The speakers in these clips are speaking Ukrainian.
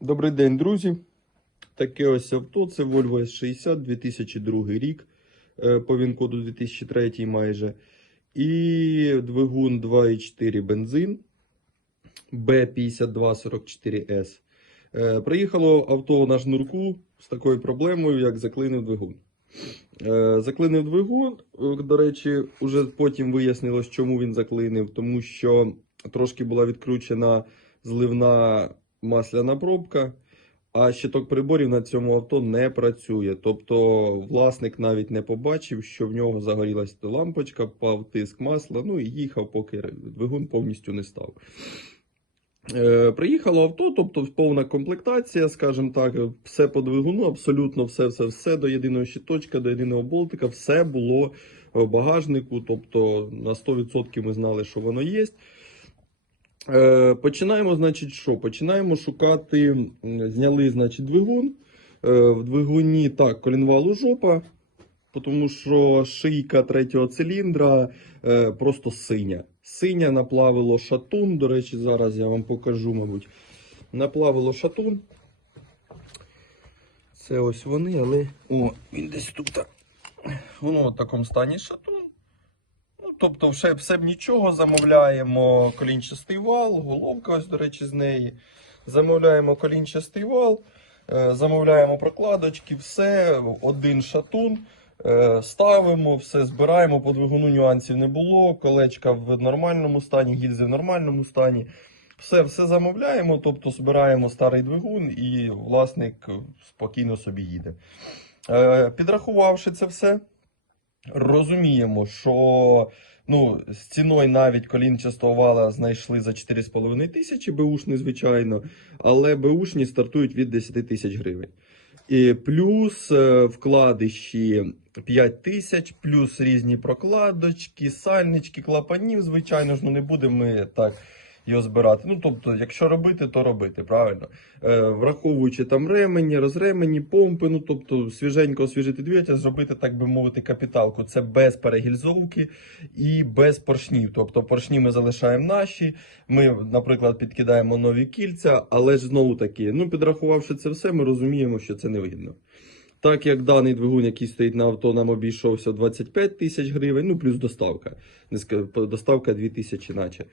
Добрий день, друзі. Таке ось авто. Це Volvo S60 2002 рік. е, По він-коду 2003 майже. І двигун 2,4 бензин B5244S. Е, Приїхало авто на шнурку з такою проблемою, як заклинив двигун. Е, Заклинив двигун. До речі, уже потім вияснилось, чому він заклинив, тому що трошки була відкручена зливна масляна пробка, а щиток приборів на цьому авто не працює. Тобто власник навіть не побачив, що в нього загорілася лампочка, впав тиск масла, ну і їхав, поки двигун повністю не став. Е, приїхало авто, тобто повна комплектація, скажімо так, все по двигуну, абсолютно все, все, все до єдиного щиточка, до єдиного болтика, все було в багажнику, тобто на 100% ми знали, що воно є. Е, починаємо, значить, що? Починаємо шукати, зняли, значить, двигун. Е, в двигуні так, колінвалу жопа, тому що шийка третього циліндра е, просто синя. Синя наплавило шатун. До речі, зараз я вам покажу, мабуть. Наплавило шатун. Це ось вони, але. О, він десь тут. Воно в такому стані шатун. Тобто, все, все б нічого. Замовляємо колінчастий вал, головка, ось, до речі, з неї. Замовляємо колінчастий вал, е, замовляємо прокладочки, все, один шатун. е, Ставимо, все збираємо, по двигуну нюансів не було. Колечка в нормальному стані, гільзи в нормальному стані. Все, все замовляємо, тобто збираємо старий двигун і власник спокійно собі їде. Е, Підрахувавши це все, розуміємо, що ну, з ціною навіть колінчастого вала знайшли за 4,5 тисячі беушні, звичайно, але беушні стартують від 10 тисяч гривень. І плюс е, вкладиші 5 тисяч, плюс різні прокладочки, сальнички, клапанів, звичайно ж, ну не будемо ми так його збирати. Ну, тобто, якщо робити, то робити, правильно. Е, враховуючи там ремені, розремені, помпи, ну тобто свіженько освіжити двигатель, зробити, так би мовити, капіталку. Це без перегільзовки і без поршнів. Тобто поршні ми залишаємо наші. Ми, наприклад, підкидаємо нові кільця, але ж знову таки, ну підрахувавши це все, ми розуміємо, що це невигідно. Так як даний двигун, який стоїть на авто, нам обійшовся 25 тисяч гривень, ну плюс доставка. Доставка 2 тисячі, наче.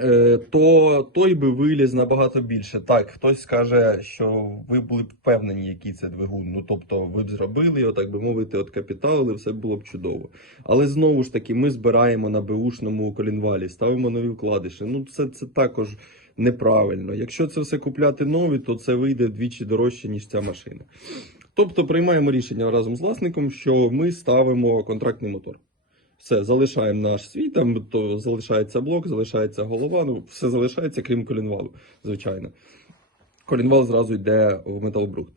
Е, то той би виліз набагато більше. Так, хтось скаже, що ви були б впевнені, який це двигун. Ну тобто, ви б зробили його, так би мовити, от капіталили, все було б чудово. Але знову ж таки, ми збираємо на беушному колінвалі, ставимо нові вкладиші. Ну, це, це також неправильно. Якщо це все купляти нові, то це вийде вдвічі дорожче, ніж ця машина. Тобто приймаємо рішення разом з власником, що ми ставимо контрактний мотор. Все, залишаємо наш свій, там то залишається блок, залишається голова, ну все залишається, крім колінвалу, звичайно. Колінвал зразу йде в металбрухт.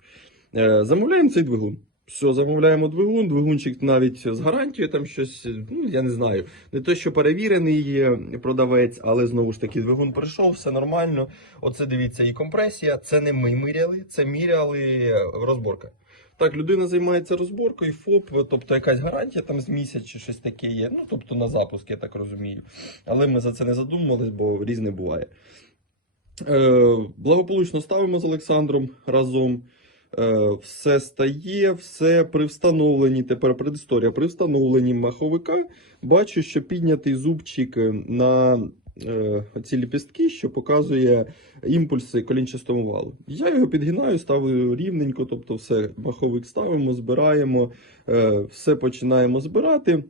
Е, замовляємо цей двигун. Все, замовляємо двигун, двигунчик навіть з гарантією, там щось, ну я не знаю. Не то, що перевірений продавець, але знову ж таки двигун прийшов, все нормально. Оце дивіться, і компресія. Це не ми міряли, це міряли розборка. Так, людина займається розборкою, ФОП, тобто якась гарантія там з місяць чи щось таке є. Ну, тобто на запуск, я так розумію. Але ми за це не задумувались, бо різне буває. Е, благополучно ставимо з Олександром разом. Е, все стає, все при встановленні. Тепер предісторія. При встановленні маховика бачу, що піднятий зубчик на ці ліпістки, що показує імпульси колінчастому валу. Я його підгинаю, ставлю рівненько, тобто все, маховик ставимо, збираємо, е, все починаємо збирати.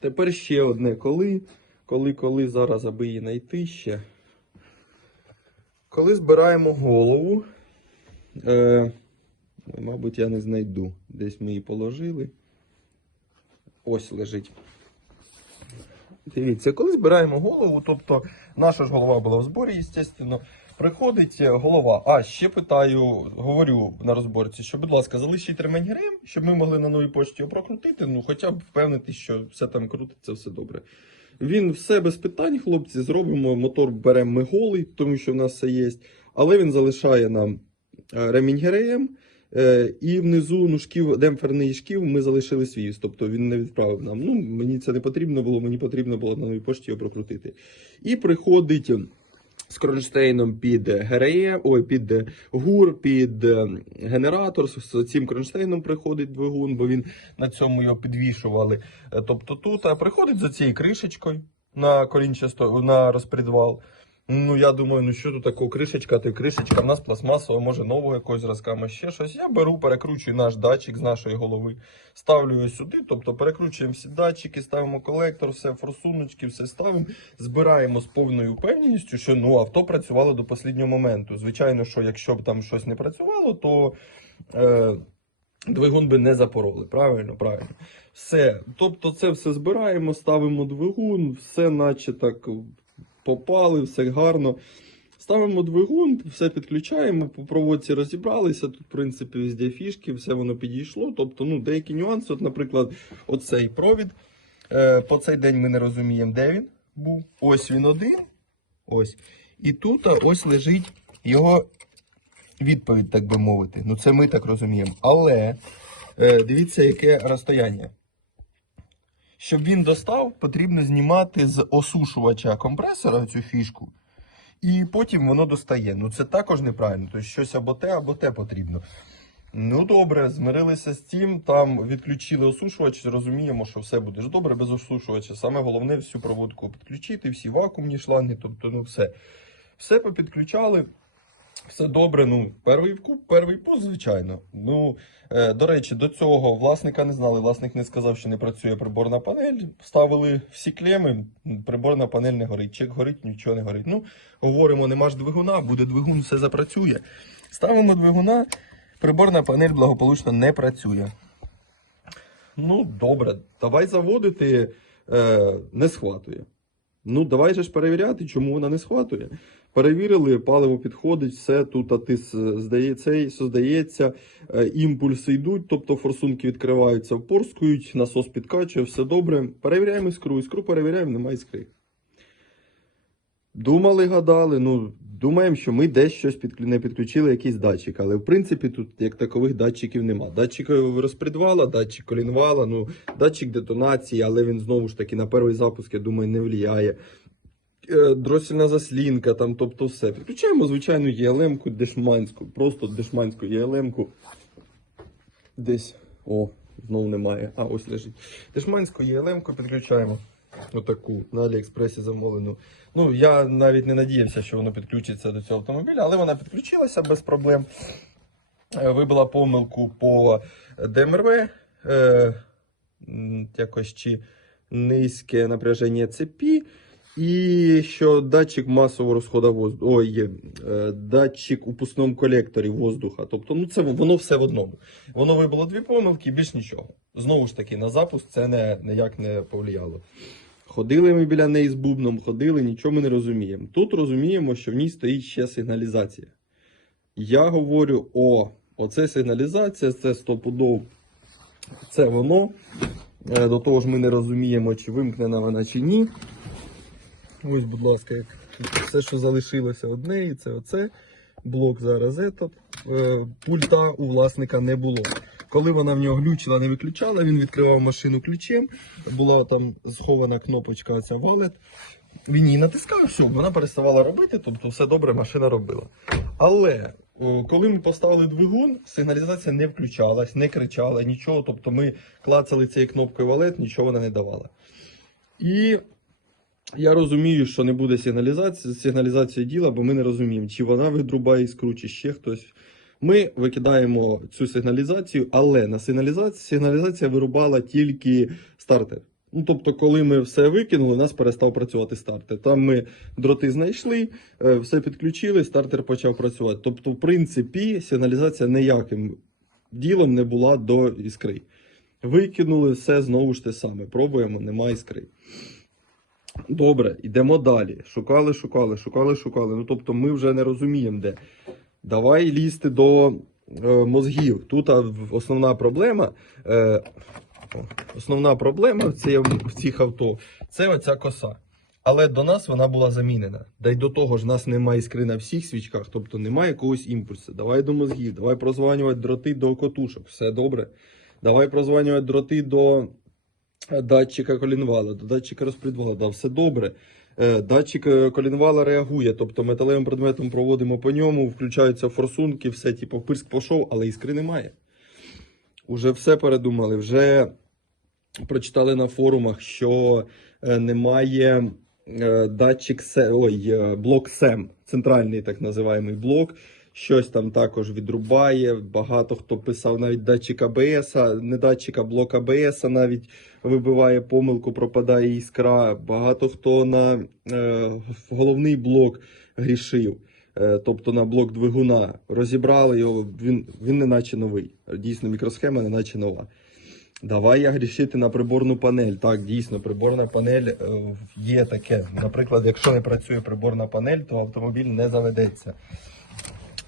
Тепер ще одне коли. Коли, коли зараз, аби її знайти ще. Коли збираємо голову, е, мабуть, я не знайду. Десь ми її положили. Ось лежить. Дивіться, коли збираємо голову, тобто наша ж голова була в зборі, звісно, приходить голова. А, ще питаю, говорю на розборці, що, будь ласка, залишіть ремень грим, щоб ми могли на новій його прокрутити, ну хоча б впевнитись, що все там крутиться, все добре. Він все без питань, хлопці, зробимо, мотор беремо ми голий, тому що в нас все є. Але він залишає нам е, ремінь ГРМ, е, і внизу ну, шків, демпферний шків ми залишили свій, тобто він не відправив нам. Ну, мені це не потрібно було, мені потрібно було на новій пошті його прокрутити. І приходить з кронштейном під ГРЕ, ой, під е, ГУР, під е, генератор. З цим кронштейном приходить двигун, бо він на цьому його підвішували. Е, Тобто тут а приходить за цією кришечкою на колінчасто, на розпредвал. Ну, я думаю, ну що тут такого кришечка, й кришечка, в нас пластмасова, може нового якогось зразка, ще щось. Я беру, перекручую наш датчик з нашої голови, ставлю його сюди, тобто перекручуємо всі датчики, ставимо колектор, все форсуночки, все ставимо, збираємо з повною впевненістю, що ну, авто працювало до останнього моменту. Звичайно, що якщо б там щось не працювало, то е, двигун би не запороли. Правильно, правильно. Все. Тобто це все збираємо, ставимо двигун, все наче так попали, все гарно. Ставимо двигун, все підключаємо, по проводці розібралися. Тут, в принципі, везде фішки, все воно підійшло. Тобто, ну, деякі нюанси, от, наприклад, оцей провід. Е, по цей день ми не розуміємо, де він був. Ось він один. Ось. І тут ось лежить його відповідь, так би мовити. Ну, це ми так розуміємо. Але е, дивіться, яке розстояння. Щоб він достав, потрібно знімати з осушувача компресора цю фішку, і потім воно достає. Ну це також неправильно. Тобто щось або те, або те потрібно. Ну добре, змирилися з цим, там відключили осушувач, розуміємо, що все буде добре без осушувача. Саме головне всю проводку підключити, всі вакуумні шланги, тобто, ну все. Все попідключали. Все добре, ну, перший вкуп, перший пуст, звичайно. Ну, е, до речі, до цього власника не знали. Власник не сказав, що не працює приборна панель. Ставили всі клеми, приборна панель не горить. Чек горить, нічого не горить. Ну, говоримо, нема ж двигуна, буде двигун, все запрацює. Ставимо двигуна, приборна панель благополучно не працює. Ну, добре, давай заводити, е, не схватує. Ну, давай же ж перевіряти, чому вона не схватує. Перевірили, паливо підходить, все тут атис здається, здається, е, імпульси йдуть, тобто форсунки відкриваються, впорскують, насос підкачує, все добре. Перевіряємо іскру, іскру перевіряємо, немає іскри. Думали, гадали, ну, думаємо, що ми десь щось підклю- не підключили, якийсь датчик, але в принципі тут як такових датчиків нема. Датчик розпредвала, датчик колінвала, ну, датчик детонації, але він знову ж таки на перший запуск, я думаю, не впливає. Е, Дросільна заслінка, там, тобто все. Підключаємо звичайну ЄЛМ-ку дешманську, просто дешманську ЄЛМ-ку. Десь. О, знову немає. А, ось лежить. Дешманську ЄЛМ-ку підключаємо. Отаку на Аліекспресі замовлену. Ну, я навіть не надіявся, що воно підключиться до цього автомобіля, але вона підключилася без проблем. Е, Вибила помилку по ДМРВ. Е, якось чи низьке напряження цепі. І що датчик масового розходу воздуху, ой, е, датчик у пусному колекторі воздуха. Тобто, ну це воно все в одному. Воно вибило дві помилки, більш нічого. Знову ж таки, на запуск це не, ніяк не повлияло. Ходили ми біля неї з бубном, ходили, нічого ми не розуміємо. Тут розуміємо, що в ній стоїть ще сигналізація. Я говорю, о, оце сигналізація, це стопудов, це воно. Е, До того ж, ми не розуміємо, чи вимкнена вона чи ні. Ось, будь ласка, як все, що залишилося одне, і це оце. Блок зараз этот. Е, Пульта у власника не було. Коли вона в нього глючила, не виключала, він відкривав машину ключем. Була там схована кнопочка, ця валет. Він її натискав, все, вона переставала робити, тобто все добре машина робила. Але коли ми поставили двигун, сигналізація не включалась, не кричала, нічого. Тобто ми клацали цією кнопкою валет, нічого вона не давала. І я розумію, що не буде сигналізації, сигналізації діла, бо ми не розуміємо, чи вона видрубає іскру, чи ще хтось. Ми викидаємо цю сигналізацію, але на сигналізацію сигналізація вирубала тільки стартер. Ну, тобто, коли ми все викинули, у нас перестав працювати стартер. Там ми дроти знайшли, е, все підключили, стартер почав працювати. Тобто, в принципі, сигналізація ніяким ділом не була до іскри. Викинули все знову ж те саме. Пробуємо, немає іскри. Добре, йдемо далі. Шукали, шукали, шукали, шукали. Ну тобто ми вже не розуміємо де. Давай лізти до е, мозгів. Тут основна проблема. Е, основна проблема в, цій, в цих авто це оця коса. Але до нас вона була замінена. Да й до того ж, нас немає іскри на всіх свічках, тобто немає якогось імпульсу. Давай до мозгів, давай прозванювати дроти до котушок. Все добре. Давай прозванювати дроти до датчика колінвала, до датчика розпредвалу, да, все добре. Е, Датчик е, колінвала реагує, тобто металевим предметом проводимо по ньому, включаються форсунки, все, типу, пирск пішов, але іскри немає. Уже все передумали, вже прочитали на форумах, що е, немає е, датчик ой, е, блок СЕМ, центральний так називаємий блок. Щось там також відрубає. Багато хто писав навіть датчик АБС, не датчик, а блок АБС навіть вибиває помилку, пропадає іскра. Багато хто на е, головний блок грішив, е, тобто на блок двигуна. Розібрали його, він, він не наче новий. Дійсно, мікросхема не наче нова. Давай я грішити на приборну панель. Так, дійсно, приборна панель е, є таке. Наприклад, якщо не працює приборна панель, то автомобіль не заведеться.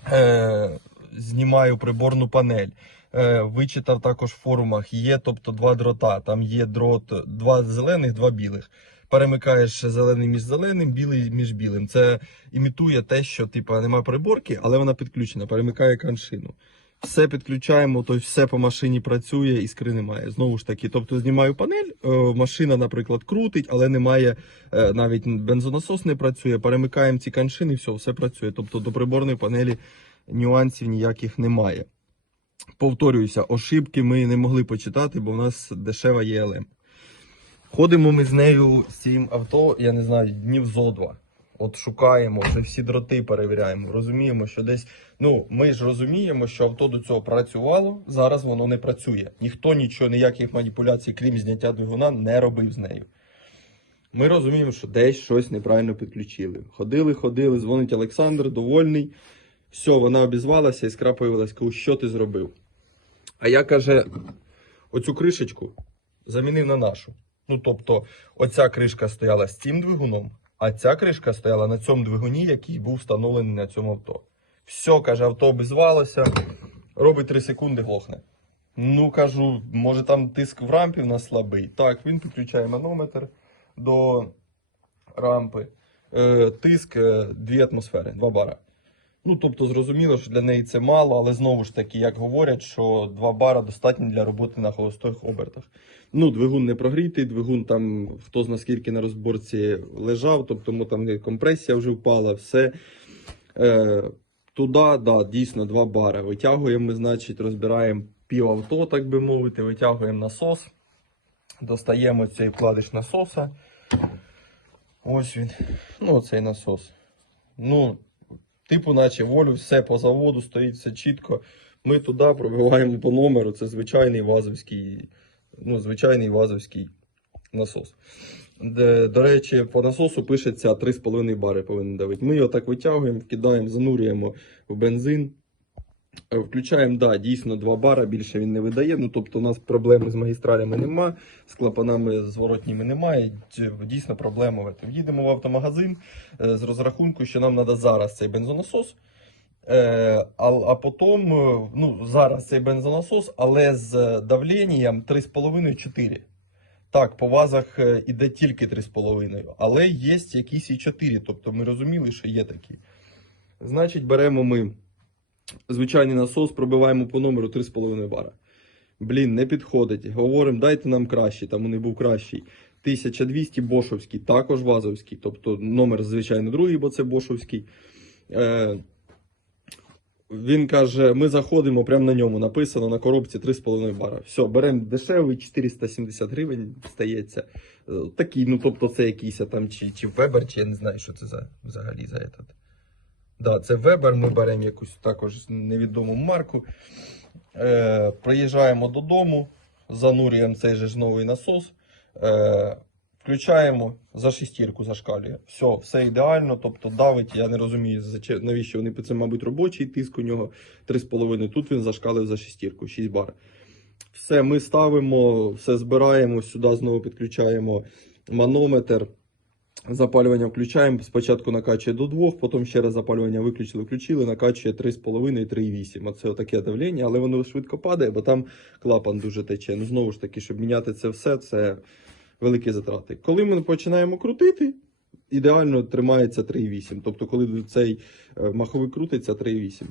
Е, знімаю приборну панель. Е, вичитав також в форумах. Є тобто два дрота. Там є дрот, два зелених, два білих. Перемикаєш зелений між зеленим, білий між білим. Це імітує те, що типу, немає приборки, але вона підключена, перемикає каншину. Все підключаємо, то все по машині працює, іскри немає. Знову ж таки, тобто знімаю панель, е, машина, наприклад, крутить, але немає, е, навіть бензонасос не працює. Перемикаємо ці каншини, все, все працює. Тобто до приборної панелі нюансів ніяких немає. Повторююся, ошибки ми не могли почитати, бо в нас дешева ЄЛМ. Ходимо ми з нею з цим авто, я не знаю, днів зо два. От шукаємо, вже всі дроти перевіряємо. Розуміємо, що десь. Ну, ми ж розуміємо, що авто до цього працювало, зараз воно не працює. Ніхто нічого, ніяких маніпуляцій, крім зняття двигуна, не робив з нею. Ми розуміємо, що десь щось неправильно підключили. Ходили, ходили, дзвонить Олександр, довольний. Все, вона обізвалася, іскра появилась. Кажу, що ти зробив? А я каже, оцю кришечку замінив на нашу. Ну, тобто, оця кришка стояла з цим двигуном, а ця кришка стояла на цьому двигуні, який був встановлений на цьому авто. Все, каже, авто обізвалося, робить 3 секунди, глохне. Ну, кажу, може там тиск в рампі в нас слабий. Так, він підключає манометр до рампи. Е, тиск 2 атмосфери, 2 бара. Ну, тобто, зрозуміло, що для неї це мало, але знову ж таки, як говорять, що 2 бара достатньо для роботи на холостих обертах. Ну, двигун не прогрітий, двигун там хто зна скільки на розборці лежав, тобто тому там компресія вже впала, все. Е, туди, да, дійсно 2 бари. Витягуємо, ми, значить, розбираємо пів авто, так би мовити, витягуємо насос, достаємо цей вкладиш насоса. Ось він. Ну, цей насос. Ну, типу, наче волю, все по заводу, стоїть все чітко. Ми туди пробиваємо по номеру. Це звичайний вазовський, ну, звичайний вазовський насос. Де, до речі, по насосу пишеться 3,5 бари повинен давити. Ми його так витягуємо, вкидаємо, занурюємо в бензин. Е, Включаємо, да, дійсно 2 бара, більше він не видає. Ну, тобто у нас проблеми з магістралями нема, з клапанами зворотніми немає. Дійсно проблема. Їдемо в автомагазин е, з розрахунку, що нам треба зараз цей бензонасос. Е, а, а потім, ну, зараз цей бензонасос, але з давленням 3,5-4. Так, по вазах іде тільки 3,5, але є якісь і 4. Тобто ми розуміли, що є такі. Значить, беремо ми звичайний насос, пробиваємо по номеру 3,5 бара. Блін, не підходить. Говоримо, дайте нам кращий, там не був кращий. 1200 бошовський, також вазовський. Тобто номер, звичайно, другий, бо це бошовський. Е, він каже: ми заходимо, прямо на ньому написано на коробці 3,5 бара. Все, беремо дешевий, 470 гривень стається. Е, Такий, ну тобто це якийсь там чи, чи Weber, чи я не знаю, що це за взагалі за этот. Да, це Weber, ми беремо якусь також невідому марку. Е, приїжджаємо додому, занурюємо цей же ж новий насос. Е, включаємо за шестірку зашкалює. Все, все ідеально. Тобто давить, я не розумію, навіщо вони це, мабуть, робочий тиск у нього 3,5. Тут він зашкалив за шестірку, 6 бар. Все, ми ставимо, все збираємо, сюди знову підключаємо манометр. Запалювання включаємо. Спочатку накачує до 2, потім ще раз запалювання виключили, включили, накачує 3,5 3,8. Оце таке давлення, але воно швидко падає, бо там клапан дуже тече. Ну знову ж таки, щоб міняти це все, це великі затрати. Коли ми починаємо крутити, ідеально тримається 3,8. Тобто, коли цей е, маховик крутиться, 3,8.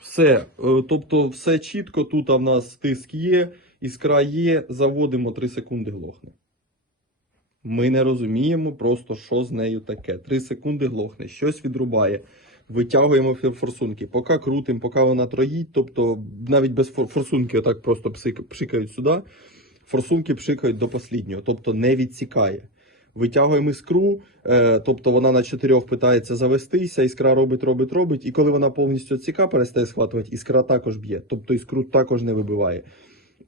Все, е, тобто, все чітко. Тут в нас тиск є, іскра є, заводимо 3 секунди глохне. Ми не розуміємо просто, що з нею таке. Три секунди глохне, щось відрубає. Витягуємо форсунки. Поки крутимо, поки вона троїть, тобто навіть без форсунки отак просто пшикають сюди. Форсунки пшикають до посліднього, тобто не відсікає. Витягуємо іскру, е, тобто вона на чотирьох питається завестися, іскра робить, робить, робить. І коли вона повністю відсіка, перестає схватувати, іскра також б'є. Тобто іскру також не вибиває.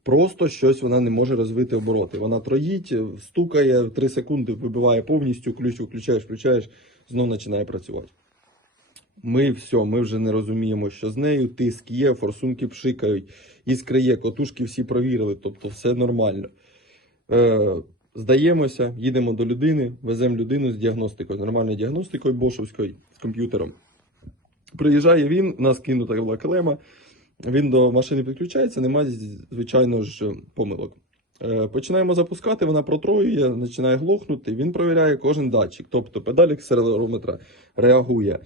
Просто щось вона не може розвити обороти. Вона троїть, стукає 3 секунди, вибиває повністю, ключ включаєш, включаєш, знов починає працювати. Ми все, ми вже не розуміємо, що з нею тиск є, форсунки пшикають, іскри є, котушки всі провірили, тобто все нормально. Е, здаємося, їдемо до людини, веземо людину з діагностикою, нормальною діагностикою бошовською, з комп'ютером. Приїжджає він, нас кинута була килема, він до машини підключається, немає, звичайно ж, помилок. Е, Починаємо запускати, вона протроює, починає глохнути. Він провіряє кожен датчик, тобто педаль акселерометра реагує,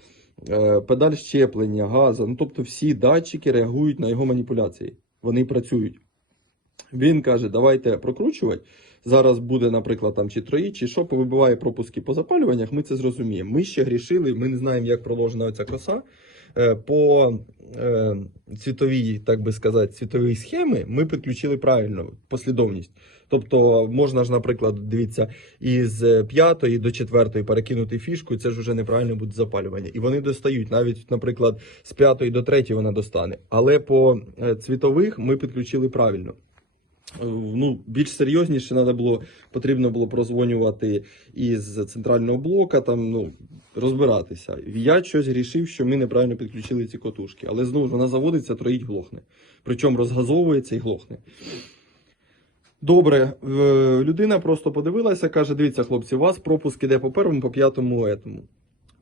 е, педаль щеплення, газу. Ну, тобто всі датчики реагують на його маніпуляції. Вони працюють. Він каже, давайте прокручувати. Зараз буде, наприклад, там чи трої, чи що, повибиває пропуски по запалюваннях, ми це зрозуміємо. Ми ще грішили, ми не знаємо, як проложена ця коса. Е, По е, цвітовій, так би сказати, цвітовій схемі ми підключили правильно послідовність. Тобто можна ж, наприклад, дивіться, із п'ятої до четвертої перекинути фішку, це ж вже неправильно буде запалювання. І вони достають. Навіть, наприклад, з п'ятої до третьої вона достане. Але по е, цвітових ми підключили правильно. Е, Ну, більш серйозніше треба було, потрібно було прозвонювати із центрального блока, там, ну, розбиратися. Я щось рішив, що ми неправильно підключили ці котушки. Але знову ж вона заводиться, троїть глохне. Причому розгазовується і глохне. Добре, людина просто подивилася, каже: дивіться, хлопці, у вас пропуск іде по первому, по п'ятому етому.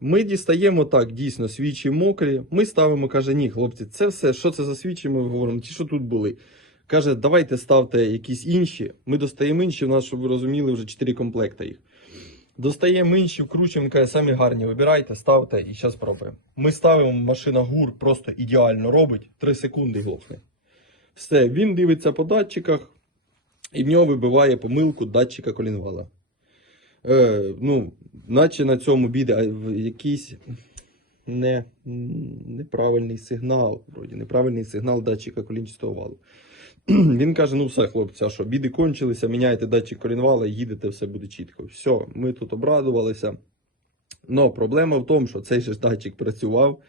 Ми дістаємо так, дійсно, свічі мокрі. Ми ставимо, каже, ні, хлопці, це все, що це за свічі, ми говоримо, ті, що тут були. Каже, давайте ставте якісь інші. Ми достаємо інші, у нас, щоб ви розуміли, вже 4 комплекти їх. Достаємо інші, вкручуємо, каже, самі гарні, вибирайте, ставте і зараз пробуємо. Ми ставимо, машина гур просто ідеально робить, 3 секунди і. Все, він дивиться по датчиках, і в нього вибиває помилку датчика колінвала. Е, ну, наче на цьому біде якийсь не, неправильний сигнал, вроді, неправильний сигнал датчика колінчастого валу. Він каже: ну все, хлопці, а що, біди кончилися, міняєте датчик колінвала їдете, все буде чітко. Все, ми тут обрадувалися. Но проблема в тому, що цей же датчик працював,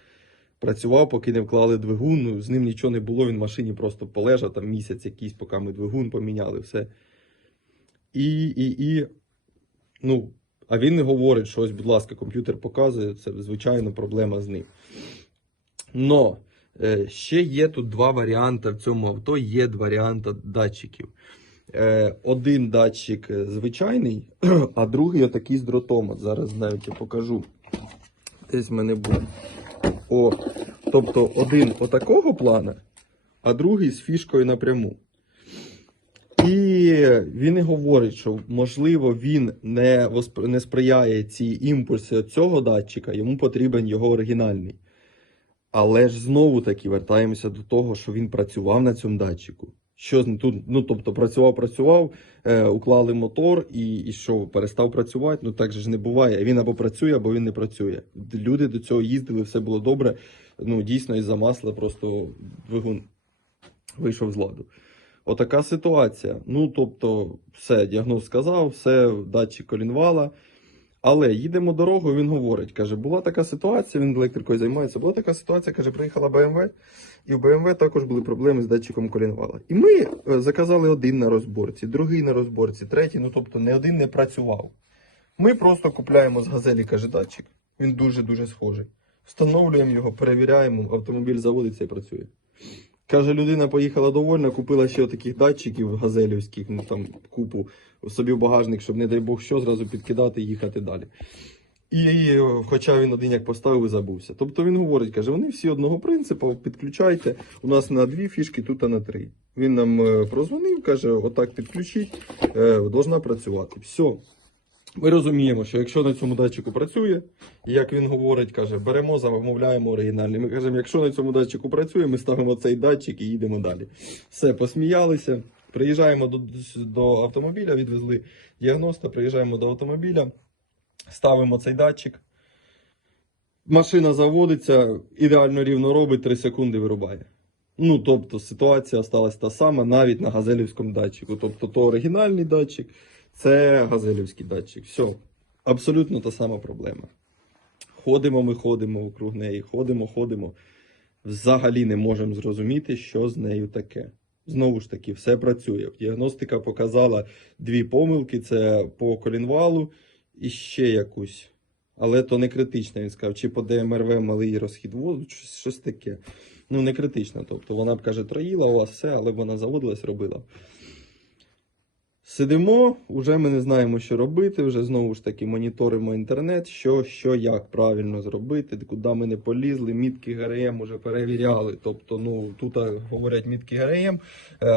працював, поки не вклали двигун, ну, з ним нічого не було, він в машині просто полежав там місяць якийсь, поки ми двигун поміняли, все. І, і, і, ну, а він не говорить, що ось, будь ласка, комп'ютер показує, це звичайно проблема з ним. Но ще є тут два варіанти в цьому авто, є два варіанти датчиків. Е, один датчик е, звичайний, а другий отакий з дротом. От зараз навіть я покажу. Десь в мене був. О, тобто один отакого плана, а другий з фішкою напряму. І він і говорить, що можливо він не, не сприяє ці імпульси цього датчика, йому потрібен його оригінальний. Але ж знову таки вертаємося до того, що він працював на цьому датчику. Що тут, ну тобто працював, працював, е, уклали мотор і, і що, перестав працювати. Ну так же ж не буває. Він або працює, або він не працює. Люди до цього їздили, все було добре. Ну дійсно із-за масла просто двигун вийшов з ладу. Отака ситуація. Ну, тобто, все, діагноз сказав, все, датчик колінвала. Але їдемо дорогою, він говорить, каже, була така ситуація, він електрикою займається, була така ситуація, каже, приїхала BMW, і в BMW також були проблеми з датчиком колінвала. І ми е, заказали один на розборці, другий на розборці, третій, ну тобто не один не працював. Ми просто купляємо з газелі, каже, датчик. Він дуже-дуже схожий. Встановлюємо його, перевіряємо, автомобіль заводиться і працює. Каже, людина поїхала довольна, купила ще таких датчиків газелівських, ну там купу собі в багажник, щоб, не дай Бог, що зразу підкидати і їхати далі. І, е, хоча він один як поставив і забувся. Тобто він говорить, каже, вони всі одного принципу, підключайте. У нас на дві фішки, тут а на три. Він нам е, прозвонив, каже, отак підключіть, е, должна працювати. Все. Ми розуміємо, що якщо на цьому датчику працює, як він говорить, каже, беремо, замовляємо оригінальний. Ми кажемо, якщо на цьому датчику працює, ми ставимо цей датчик і їдемо далі. Все, посміялися, Приїжджаємо до, до автомобіля, відвезли діагноста, приїжджаємо до автомобіля, ставимо цей датчик. Машина заводиться, ідеально рівно робить, 3 секунди вирубає. Ну, тобто ситуація сталася та сама навіть на газелівському датчику. Тобто, то оригінальний датчик, це газелівський датчик. Все, абсолютно та сама проблема. Ходимо, ми ходимо округ неї, ходимо, ходимо. Взагалі не можемо зрозуміти, що з нею таке. Знову ж таки, все працює. Діагностика показала дві помилки: це по колінвалу і ще якусь. Але то не критично, він сказав, чи по ДМРВ малий розхід воду, щось, таке. Ну, не критично. Тобто вона б каже, троїла у вас все, але вона заводилась, робила. Сидимо, вже ми не знаємо, що робити. Вже знову ж таки моніторимо інтернет, що, що як правильно зробити, куди ми не полізли. Мітки ГРМ вже перевіряли. Тобто, ну тут говорять мітки ГРМ, е,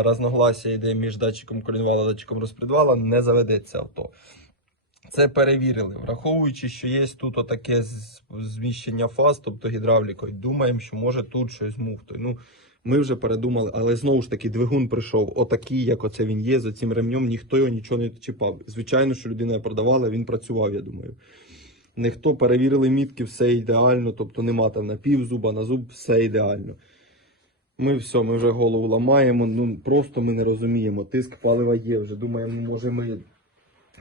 разногласія йде між датчиком колінвала датчиком розпредвала, не заведеться авто. Це перевірили, враховуючи, що є тут отаке зміщення фаз, тобто гідравлікою. Думаємо, що може тут щось муфтою. Ну, ми вже передумали, але знову ж таки двигун прийшов отакий, як оце він є, за цим ремнем ніхто його нічого не чіпав. Звичайно, що людина продавала, він працював, я думаю. Ніхто перевірили мітки, все ідеально, тобто нема там на пів зуба, на зуб, все ідеально. Ми все, ми вже голову ламаємо, ну просто ми не розуміємо. Тиск палива є, вже думаємо, ну, може ми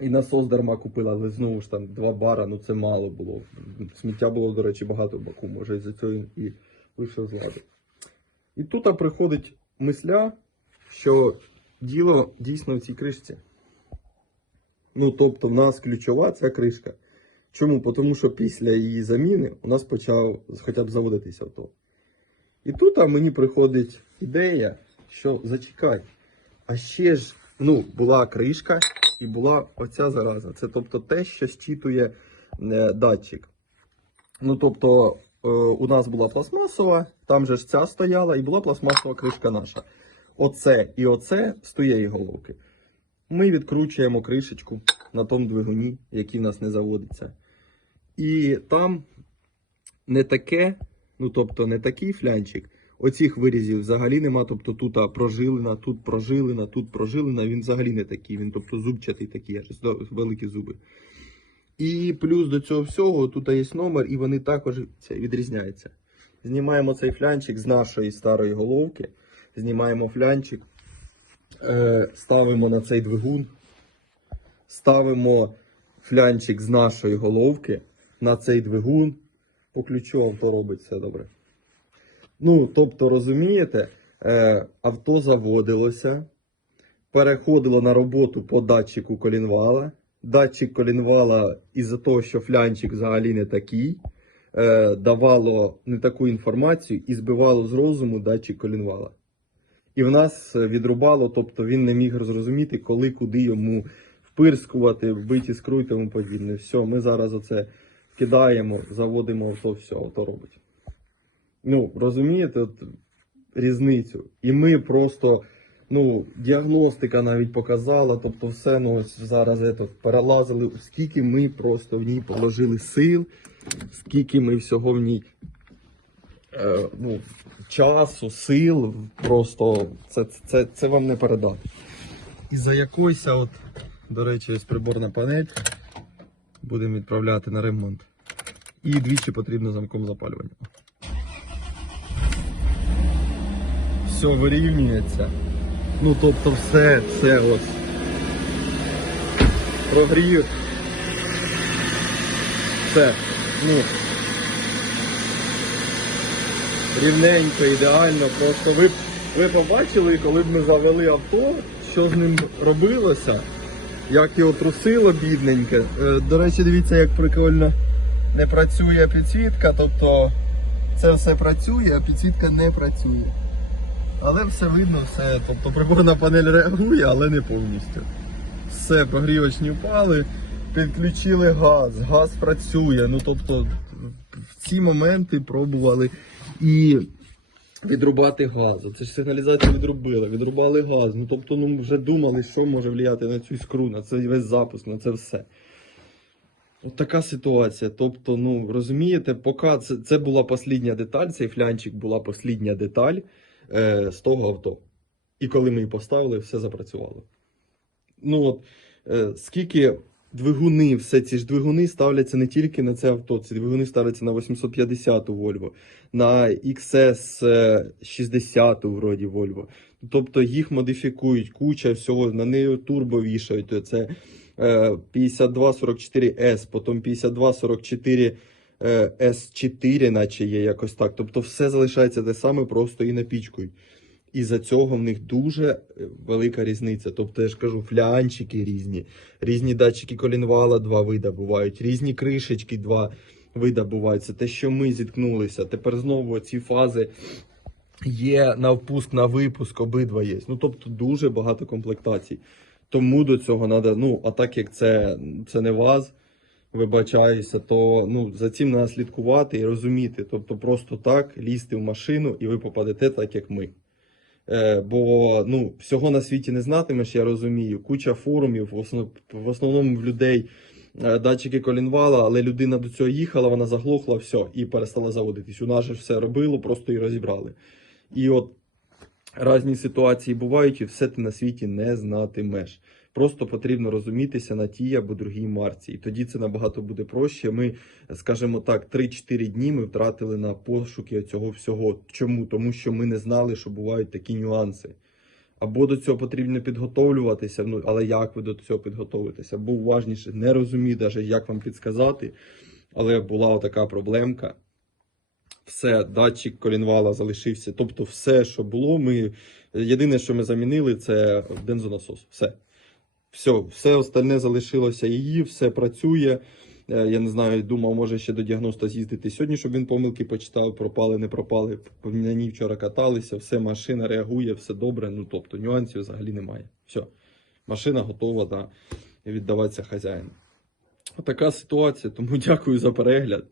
і насос дарма купили, але знову ж там два бара, ну це мало було. Сміття було, до речі, багато в баку, може з-за цього і вийшов з. І тут приходить мисля, що діло дійсно в цій кришці. Ну, тобто, в нас ключова ця кришка. Чому? Тому що після її заміни у нас почав хоча б заводитися авто. І тут мені приходить ідея, що зачекай, а ще ж ну, була кришка і була оця зараза. Це тобто те, що щитує е, датчик. Ну, тобто, у нас була пластмасова, там же ж ця стояла, і була пластмасова кришка наша. Оце і оце з тієї головки. Ми відкручуємо кришечку на тому двигуні, який в нас не заводиться. І там не таке, ну тобто не такий флянчик. Оцих вирізів взагалі нема. Тобто тут прожилина, тут прожилина, тут прожилина. Він взагалі не такий. Він тобто зубчатий такий, аж великі зуби. І плюс до цього всього тут є номер, і вони також відрізняються. Знімаємо цей флянчик з нашої старої головки. Знімаємо флянчик, е, ставимо на цей двигун, ставимо флянчик з нашої головки на цей двигун. По ключу авто робить все добре. Ну, тобто, розумієте, е, авто заводилося, переходило на роботу по датчику колінвала. Датчик колінвала із-за того, що флянчик взагалі не такий, е, давало не таку інформацію і збивало з розуму датчик колінвала. І в нас відрубало, тобто він не міг зрозуміти, коли, куди йому впирскувати, вбити іскру і тому подібне. Все, ми зараз оце кидаємо, заводимо авто, все, авто робить. Ну, розумієте, от, різницю. І ми просто, ну, діагностика навіть показала, тобто все, ну, зараз ето, перелазили, скільки ми просто в ній положили сил, скільки ми всього в ній е, ну, часу, сил, просто це, це, це вам не передати. І за якоюсь, от, до речі, ось приборна панель будемо відправляти на ремонт. І двічі потрібно замком запалювання. Все вирівнюється. Ну тобто все, все от. Прогрів. Все. Ну. Рівненько, ідеально. Просто ви, ви побачили, коли б ми завели авто, що з ним робилося, як його трусило бідненьке. Е, До речі, дивіться, як прикольно не працює підсвітка, тобто це все працює, а підсвітка не працює. Але все видно, все, тобто приборна панель реагує, але не повністю. Все, прогрівочні впали, підключили газ, газ працює. Ну тобто в ці моменти пробували і відрубати газ. Це ж сигналізацію відрубили, відрубали газ. Ну тобто, ну вже думали, що може впливати на цю іскру, на цей весь запуск, на це все. От така ситуація. Тобто, ну розумієте, поки це, це була послідня деталь, цей флянчик була послідня деталь е, з того авто. І коли ми її поставили, все запрацювало. Ну от е, скільки двигуни, все ці ж двигуни ставляться не тільки на це авто, ці двигуни ставляться на 850 Volvo, на XS е, 60 вроді Volvo. Тобто їх модифікують, куча всього, на неї турбо вішають. Це е, 5244S, потім 5244 е, S4, наче є якось так. Тобто все залишається те саме, просто і напічкують. І за цього в них дуже е, велика різниця. Тобто, я ж кажу, флянчики різні, різні датчики колінвала два вида бувають, різні кришечки два вида бувають. Це те, що ми зіткнулися. Тепер знову ці фази є на впуск, на випуск, обидва є. Ну тобто дуже багато комплектацій. Тому до цього треба, ну, а так як це, це не ВАЗ, вибачаюся, то ну, за цим треба слідкувати і розуміти. Тобто просто так лізти в машину і ви попадете так, як ми. Е, бо ну, всього на світі не знатимеш, я розумію. Куча форумів, в, основ, в основному в людей е, датчики колінвала, але людина до цього їхала, вона заглохла, все, і перестала заводитись. У нас же все робило, просто і розібрали. І от різні ситуації бувають, і все ти на світі не знатимеш. Просто потрібно розумітися на тій або другій марці. І тоді це набагато буде проще. Ми, скажімо так, 3-4 дні ми втратили на пошуки цього всього. Чому? Тому що ми не знали, що бувають такі нюанси. Або до цього потрібно підготовлюватися, ну але як ви до цього підготовитеся? Або уважніше, не розумію навіть, як вам підсказати. Але була така проблемка. Все, датчик колінвала залишився. Тобто, все, що було, ми єдине, що ми замінили, це бензонасос. Все. Все, все остальне залишилося її, все працює. Е, Я не знаю, думав, може ще до діагноста з'їздити сьогодні, щоб він помилки почитав, пропали, не пропали. На ній вчора каталися, все, машина реагує, все добре. Ну тобто нюансів взагалі немає. Все, машина готова да, віддаватися хазяїну. Така ситуація, тому дякую за перегляд.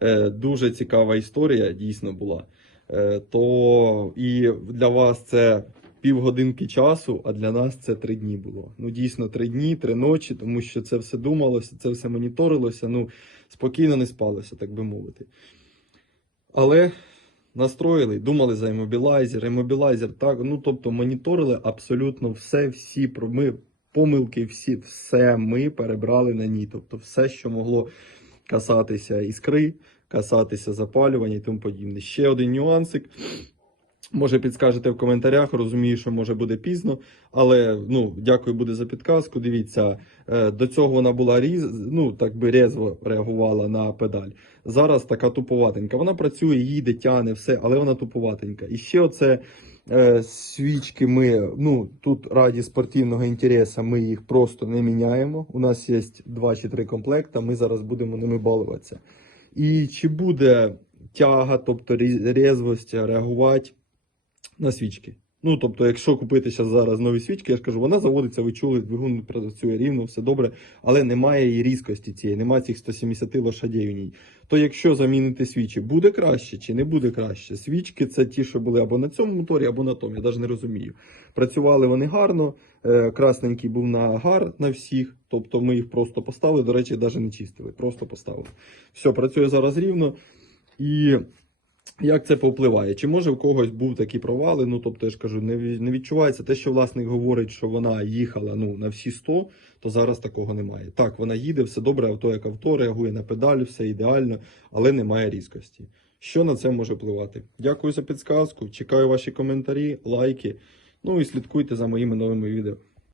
Е, Дуже цікава історія дійсно була. Е, То і для вас це півгодинки часу, а для нас це три дні було. Ну дійсно три дні, три ночі, тому що це все думалося, це все моніторилося. Ну спокійно не спалося, так би мовити. Але настроїли, думали за іммобілайзер, іммобілайзер так. Ну тобто моніторили абсолютно все, всі ми, помилки, всі, все ми перебрали на ній. Тобто, все, що могло касатися іскри, касатися запалювання і тому подібне. Ще один нюансик. Може, підскажете в коментарях, розумію, що може буде пізно, але ну, дякую буде за підказку. Дивіться, е, до цього вона була різ, ну, так би резво реагувала на педаль. Зараз така туповатенька. Вона працює, їде, тяне, все, але вона туповатенька. І ще оце е, свічки ми, ну, тут раді спортивного інтересу, ми їх просто не міняємо. У нас є два чи три комплекта, ми зараз будемо ними балуватися. І чи буде тяга, тобто різ- резвость реагувати на свічки. Ну, тобто, якщо купити зараз, зараз нові свічки, я ж кажу, вона заводиться, ви чули, двигун працює рівно, все добре, але немає її різкості цієї, немає цих 170 лошадей у ній. То якщо замінити свічі, буде краще чи не буде краще? Свічки це ті, що були або на цьому моторі, або на тому, я навіть не розумію. Працювали вони гарно, е, красненький був на гар на всіх, тобто ми їх просто поставили, до речі, навіть не чистили, просто поставили. Все, працює зараз рівно. І як це повпливає? Чи може в когось був такі провали? Ну тобто, я ж кажу, не, відчувається те, що власник говорить, що вона їхала ну на всі 100, то зараз такого немає. Так, вона їде, все добре, авто як авто, реагує на педаль, все ідеально, але немає різкості. Що на це може впливати? Дякую за підсказку. Чекаю ваші коментарі, лайки. Ну і слідкуйте за моїми новими відео.